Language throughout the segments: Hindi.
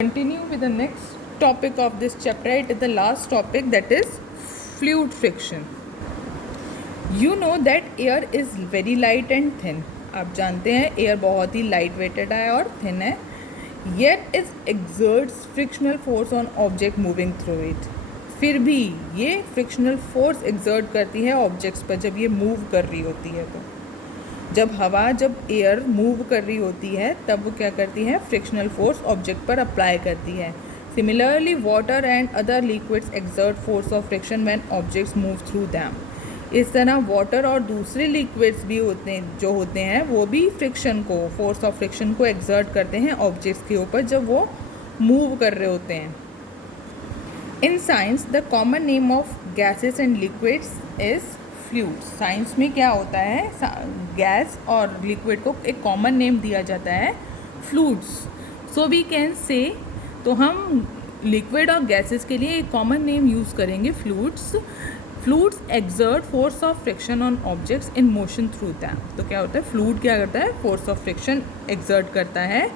Continue with the next topic of this chapter. It is the last topic, that is fluid friction. You know that air is very light and thin. आप जानते हैं एयर बहुत ही लाइट वेटेड है और थिन है. Yet it exerts frictional force on object moving through it. फिर भी ये फ्रिक्शनल फोर्स एक्सर्ट करती है ऑब्जेक्ट्स पर जब ये मूव कर रही होती है. तो जब एयर मूव कर रही होती है तब वो क्या करती है, फ्रिक्शनल फोर्स ऑब्जेक्ट पर अप्लाई करती है. Similarly water and other liquids exert force of friction when objects move through them. इस तरह वाटर और दूसरे लिक्विड्स भी होते हैं वो भी फ्रिक्शन को, फोर्स ऑफ फ्रिक्शन को एक्सर्ट करते हैं ऑब्जेक्ट्स के ऊपर जब वो मूव कर रहे होते हैं. In science the common name of gases and liquids is fluids. Science में क्या होता है, गैस और लिक्विड को एक कॉमन नेम दिया जाता है fluids. So we can say, तो हम लिक्विड और गैसेस के लिए एक कॉमन नेम यूज़ करेंगे fluids. Fluids exert force of friction on objects in motion through them. तो क्या होता है, फ्लूइड क्या करता है, फोर्स ऑफ फ्रिक्शन एक्सर्ट करता है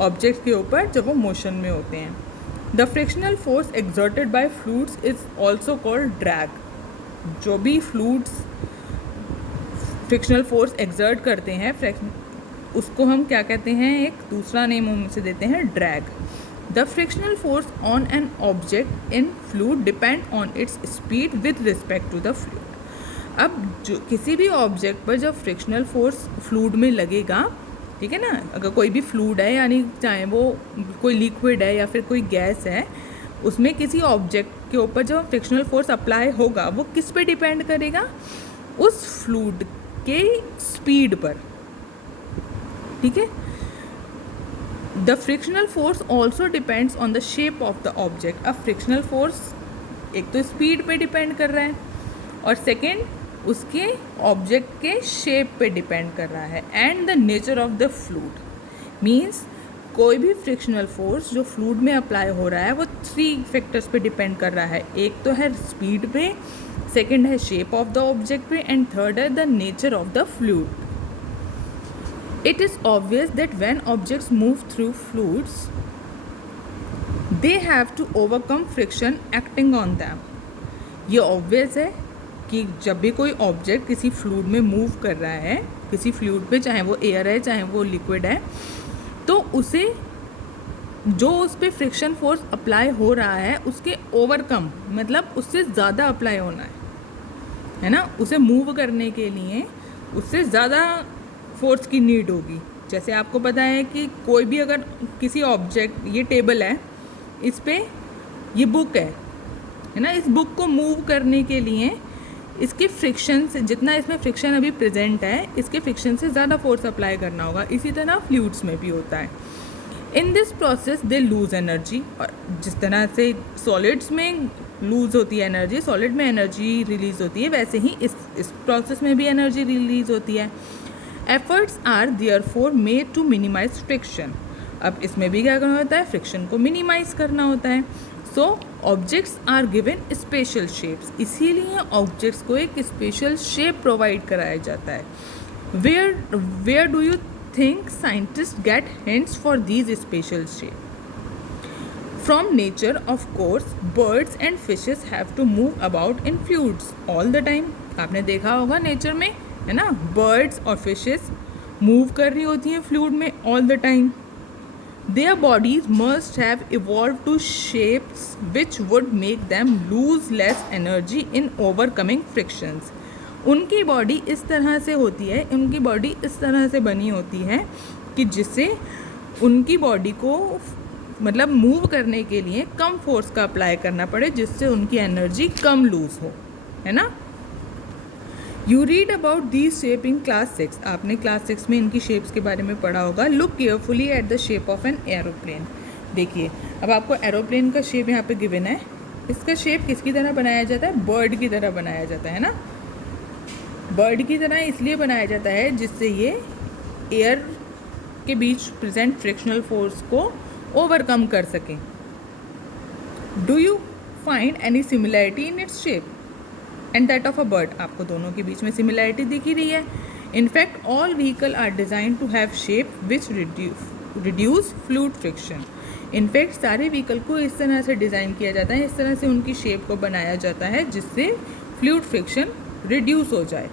ऑब्जेक्ट्स के ऊपर जब वो मोशन में होते हैं. The frictional force exerted by fluids is also called drag. जो भी फ्लूइड्स फ्रिक्शनल फोर्स एक्सर्ट करते हैं उसको हम क्या कहते हैं, एक दूसरा नेम हम उसे देते हैं drag. The frictional force on an object in fluid depend on its speed with respect to the fluid. अब जो किसी भी ऑब्जेक्ट पर जब फ्रिक्शनल फोर्स फ्लूइड में लगेगा, ठीक है ना, अगर कोई भी फ्लूइड है यानी चाहे वो कोई लिक्विड है या फिर कोई गैस है, उसमें किसी ऑब्जेक्ट के ऊपर जो फ्रिक्शनल फोर्स अप्लाई होगा वो किस पे डिपेंड करेगा, उस फ्लूइड के स्पीड पर. ठीक है. The frictional force also depends on the shape of the object. अब फ्रिक्शनल फोर्स एक तो स्पीड पे डिपेंड कर रहा है और सेकेंड उसके ऑब्जेक्ट के शेप पे डिपेंड कर रहा है. And the nature of the fluid means कोई भी फ्रिक्शनल फोर्स जो फ्लूइड में अप्लाई हो रहा है वो 3 फैक्टर्स पे डिपेंड कर रहा है. एक तो है स्पीड पे, सेकंड है शेप ऑफ द ऑब्जेक्ट पे एंड थर्ड है the nature of the fluid. It is obvious that when objects move through fluids they have to overcome friction acting on them. ये ऑब्वियस है कि जब भी कोई ऑब्जेक्ट किसी फ्लूइड में मूव कर रहा है, किसी फ्लूइड पे, चाहे वो एयर है चाहे वो लिक्विड है, तो उसे जो उस पर फ्रिक्शन फोर्स अप्लाई हो रहा है उसके ओवरकम, मतलब उससे ज़्यादा अप्लाई होना है ना. उसे मूव करने के लिए उससे ज़्यादा फोर्स की नीड होगी. जैसे आपको पता है कि कोई भी अगर किसी ऑब्जेक्ट, ये टेबल है, इस पर ये बुक है ना, इस बुक को मूव करने के लिए इसके फ्रिक्शन से, जितना इसमें फ्रिक्शन अभी प्रेजेंट है, इसके फ्रिक्शन से ज़्यादा फोर्स अप्लाई करना होगा. इसी तरह फ्लूइड्स में भी होता है. In this process they lose energy. और जिस तरह से सॉलिड्स में लूज़ होती है एनर्जी, सॉलिड में एनर्जी रिलीज़ होती है, वैसे ही इस प्रोसेस में भी एनर्जी रिलीज़ होती है. Efforts are therefore made to minimise friction. अब इसमें भी क्या करना होता है, फ्रिक्शन को मिनिमाइज करना होता है. So objects are given special shapes. इसीलिए ऑब्जेक्ट्स को एक स्पेशल शेप प्रोवाइड कराया जाता है. Where do you think scientist get hints for these special shape? From nature of course. Birds and fishes have to move about in fluids all the time. आपने देखा होगा नेचर में, है ना, बर्ड्स और फिशेस मूव कर रही होती हैं फ्लूइड में all the time. Their bodies must have evolved to shapes which would make them lose less energy in overcoming frictions. उनकी बॉडी इस तरह से होती है, उनकी बॉडी इस तरह से बनी होती है कि जिससे उनकी बॉडी को मतलब मूव करने के लिए कम फोर्स का अप्लाई करना पड़े, जिससे उनकी एनर्जी कम लूज़ हो, है ना. You read about these shape in class 6. आपने क्लास 6 में इनकी शेप्स के बारे में पढ़ा होगा. Look carefully at the shape of an aeroplane. देखिए, अब आपको एरोप्लेन का शेप यहाँ पे गिवन है. इसका शेप किसकी तरह बनाया जाता है, बर्ड की तरह बनाया जाता है ना. बर्ड की तरह इसलिए बनाया जाता है जिससे ये एयर के बीच प्रेजेंट फ्रिक्शनल फोर्स को ओवरकम कर सकें. Do you find any similarity in its shape and that of a bird? आपको दोनों के बीच में सिमिलैरिटी दिख ही रही है. In fact all vehicle are design to have shape which reduce fluid friction. In fact सारे व्हीकल को इस तरह से डिज़ाइन किया जाता है, इस तरह से उनकी शेप को बनाया जाता है जिससे फ्लूइड फ्रिक्शन रिड्यूस हो जाए।